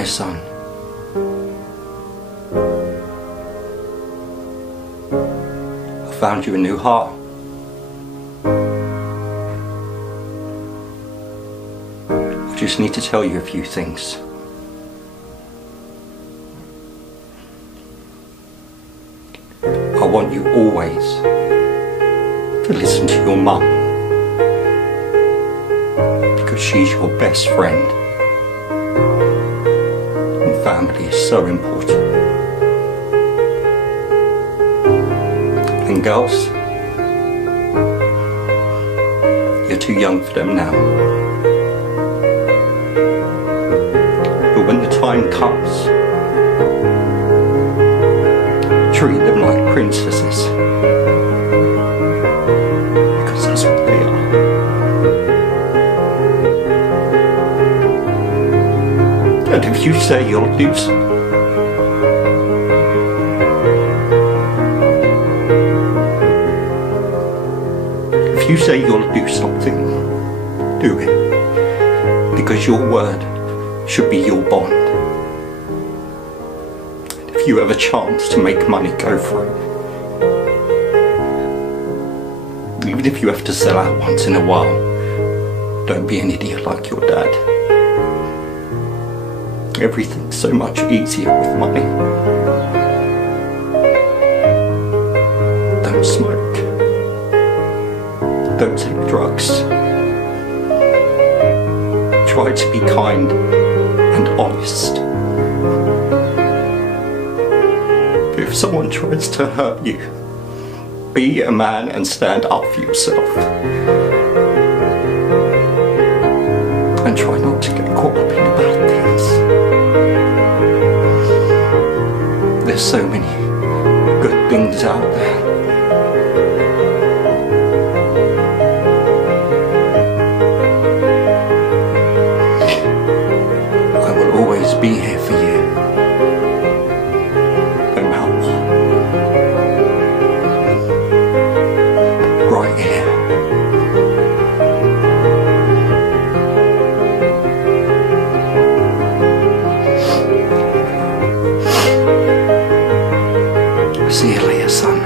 my son. I found you a new heart. I just need to tell you a few things. I want you always to listen to your mum, because she's your best friend, and family is so important. And girls, you're too young for them now, but when the time comes, treat them like princesses, because that's what they are. And if you say you'll do so, if you say you'll do something, do it, because your word should be your bond. If you have a chance to make money, go for it. Even if you have to sell out once in a while, don't be an idiot like your dad. Everything's so much easier with money. Don't smoke. Don't take drugs. Try to be kind and honest. If someone tries to hurt you, be a man and stand up for yourself. And try not to get caught up in bad things. There's so many good things out there. I will always be here for you. Right here. See you later, son.